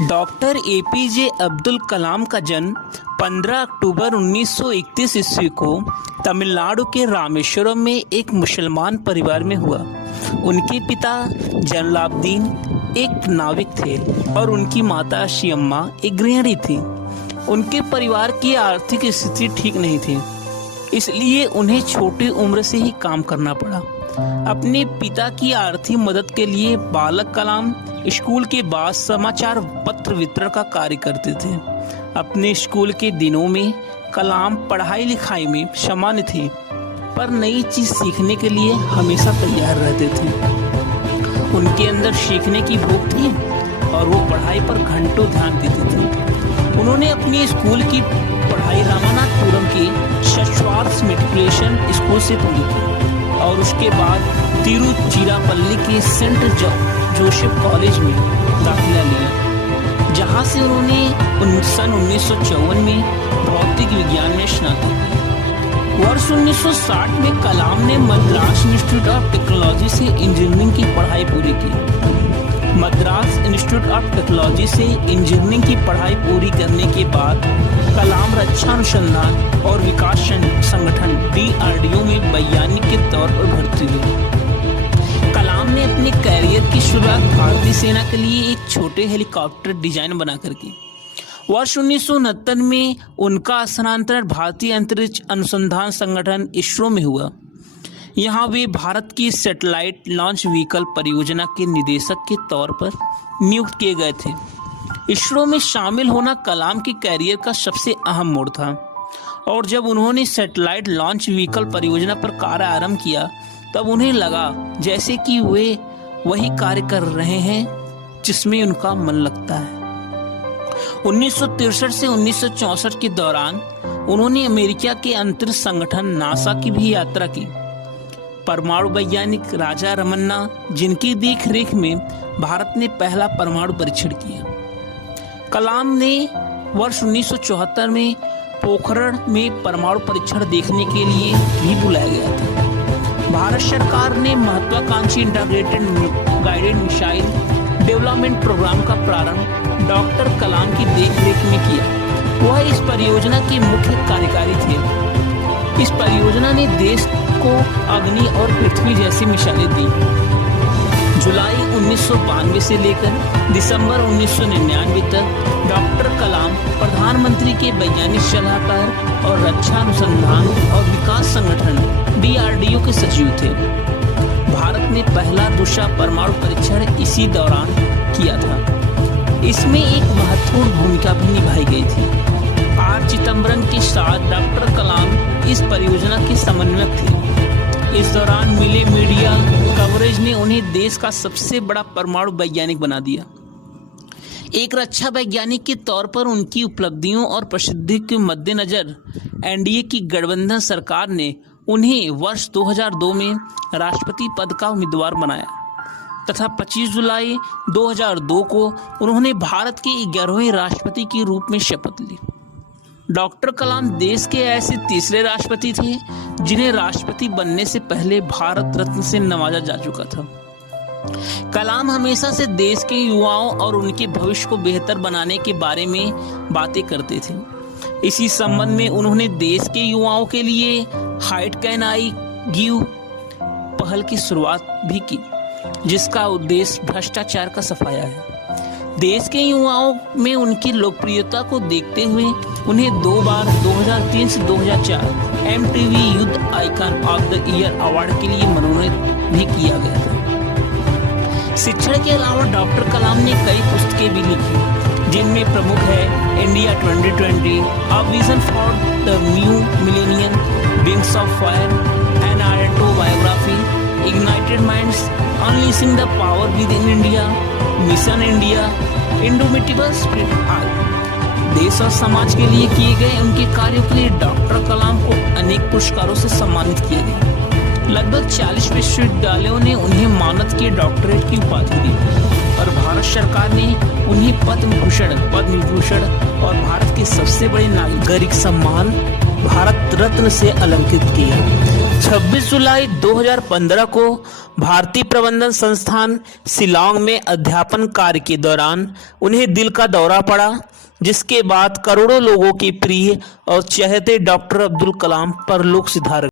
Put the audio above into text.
Doctor APJ Abdul Kalam का जन्म 15 अक्टूबर 1931 ईस्वी को तमिलनाडु के रामेश्वरम में एक मुसलमान परिवार में हुआ। उनके पिता जलालुद्दीन एक नाविक थे और उनकी माता शियम्मा एक गृहिणी थी। उनके परिवार की आर्थिक स्थिति ठीक नहीं थी, इसलिए उन्हें छोटी उम्र से ही काम करना पड़ा। अपने पिता की आर्थिक मदद के लिए बालक कलाम स्कूल के बाद समाचार पत्र वितरण का कार्य करते थे। अपने स्कूल के दिनों में कलाम पढ़ाई लिखाई में सामान्य थे, पर नई चीज सीखने के लिए हमेशा तैयार रहते थे। उनके अंदर सीखने की भूख थी और वो पढ़ाई पर घंटों ध्यान देते थे। उन्होंने अपनी स्कूल की पढ़ाई रामानाथपुरम के शश्वार्स मेट्रिकुलेशन स्कूल से पूरी की और उसके बाद तिरुचिरापल्ली के सेंट जोसेफ कॉलेज में दाखिला लिया, जहां से उन्होंने सन 1954 में भौतिक विज्ञान में स्नातक की। वर्ष 1960 में कलाम ने मद्रास इंस्टीट्यूट ऑफ टेक्नोलॉजी से इंजीनियरिंग की पढ़ाई पूरी की। मद्रास इंस्टीट्यूट ऑफ टेक्नोलॉजी से इंजीनियरिंग की पढ़ाई पूरी करने के बाद कलाम रक्षा अनुसंधान और विकास संगठन DRDO में वैज्ञानिक के तौर पर भर्ती हुए। कलाम ने अपने कैरियर की शुरुआत भारतीय सेना के लिए एक छोटे हेलीकॉप्टर डिजाइन बनाकर की। वर्ष 1969 में उनका स्थानांतरण भारतीय अंतरिक्ष अनुसंधान संगठन ISRO में हुआ। यहाँ वे भारत की सैटेलाइट लॉन्च व्हीकल परियोजना के निदेशक के तौर पर नियुक्त किए गए थे। ISRO में शामिल होना कलाम के कैरियर का सबसे अहम मोड़ था और जब उन्होंने सैटेलाइट लॉन्च व्हीकल परियोजना पर कार्य आरंभ किया, तब उन्हें लगा जैसे कि वे वही कार्य कर रहे हैं जिसमें उनका मन लगता है। 1963 से 1964 के दौरान उन्होंने अमेरिका के अंतरिक्ष संगठन नासा की भी यात्रा की। परमाणु वैज्ञानिक राजा रमन्ना, जिनकी देखरेख में भारत ने पहला परमाणु परीक्षण किया। कलाम ने वर्ष 1974 में पोखरण में परमाणु परीक्षण देखने के लिए भी बुलाया गया था। भारत सरकार ने महत्वाकांक्षी integrated guided missile development programme का प्रारंभ डॉक्टर कलाम की देखरेख में किया। वह इस परियोजना के मुख्य कार्यकारी थे। इस परियोजना ने देश को अग्नि और पृथ्वी जैसी मिसाइलें दी। जुलाई 1992 से लेकर दिसंबर 1999 तक डॉक्टर कलाम प्रधानमंत्री के वैज्ञानिक सलाहकार और रक्षा अनुसंधान और विकास संगठन DRDO के सचिव थे। भारत ने पहला दूसरा परमाणु परीक्षण इसी दौरान किया था। इसमें एक महत्वपूर्ण भूमिका भी निभाई गई थी। R चिदंबरम के साथ डॉक्टर कलाम इस परियोजना के समन्वयक थे। इस दौरान मिले मीडिया कवरेज ने उन्हें देश का सबसे बड़ा परमाणु वैज्ञानिक बना दिया। एक रक्षा वैज्ञानिक के तौर पर उनकी उपलब्धियों और प्रसिद्धि के मद्देनजर NDA की गठबंधन सरकार ने उन्हें वर्ष 2002 में राष्ट्रपति पद का उम्मीदवार बनाया तथा 25 जुलाई 2002 को उन्होंने भारत के 11वें राष्ट्रपति के रूप में शपथ ली। डॉक्टर कलाम देश के ऐसे तीसरे राष्ट्रपति थे जिन्हें राष्ट्रपति बनने से पहले भारत रत्न से नवाजा जा चुका था। कलाम हमेशा से देश के युवाओं और उनके भविष्य को बेहतर बनाने के बारे में बातें करते थे। इसी संबंध में उन्होंने देश के युवाओं के लिए हाइट कैन आई गिव पहल की शुरुआत भी की, जिसका उद्देश्य भ्रष्टाचार का सफाया है। देश के युवाओं में उनकी लोकप्रियता को देखते हुए उन्हें 2 बार 2003 से 2004 MTV youth icon of the year award के लिए मनोनीत भी किया गया था। शिक्षण के अलावा डॉक्टर कलाम ने कई पुस्तकें भी लिखी, जिनमें प्रमुख है India 2020, a vision for the new millennium, wings of fire, an autobiography, ignited minds, unleashing the power with in India, mission India, indomitable spirit आदि। देश और समाज के लिए किए गए उनके कार्यों के लिए डॉक्टर कलाम को अनेक पुरस्कारों से सम्मानित किया गया। लगभग 40 विश्वविद्यालयों ने उन्हें मानद के डॉक्टरेट की उपाधि दी और भारत सरकार ने उन्हें पद्म विभूषण और भारत के सबसे बड़े नागरिक सम्मान भारत रत्न से अलंकृत किया। 26 जुलाई 2015 को भारतीय प्रबंधन संस्थान शिलांग में अध्यापन कार्य के दौरान उन्हें दिल का दौरा पड़ा, जिसके बाद करोड़ों लोगों के प्रिय और चहेते डॉक्टर अब्दुल कलाम परलोक सिधार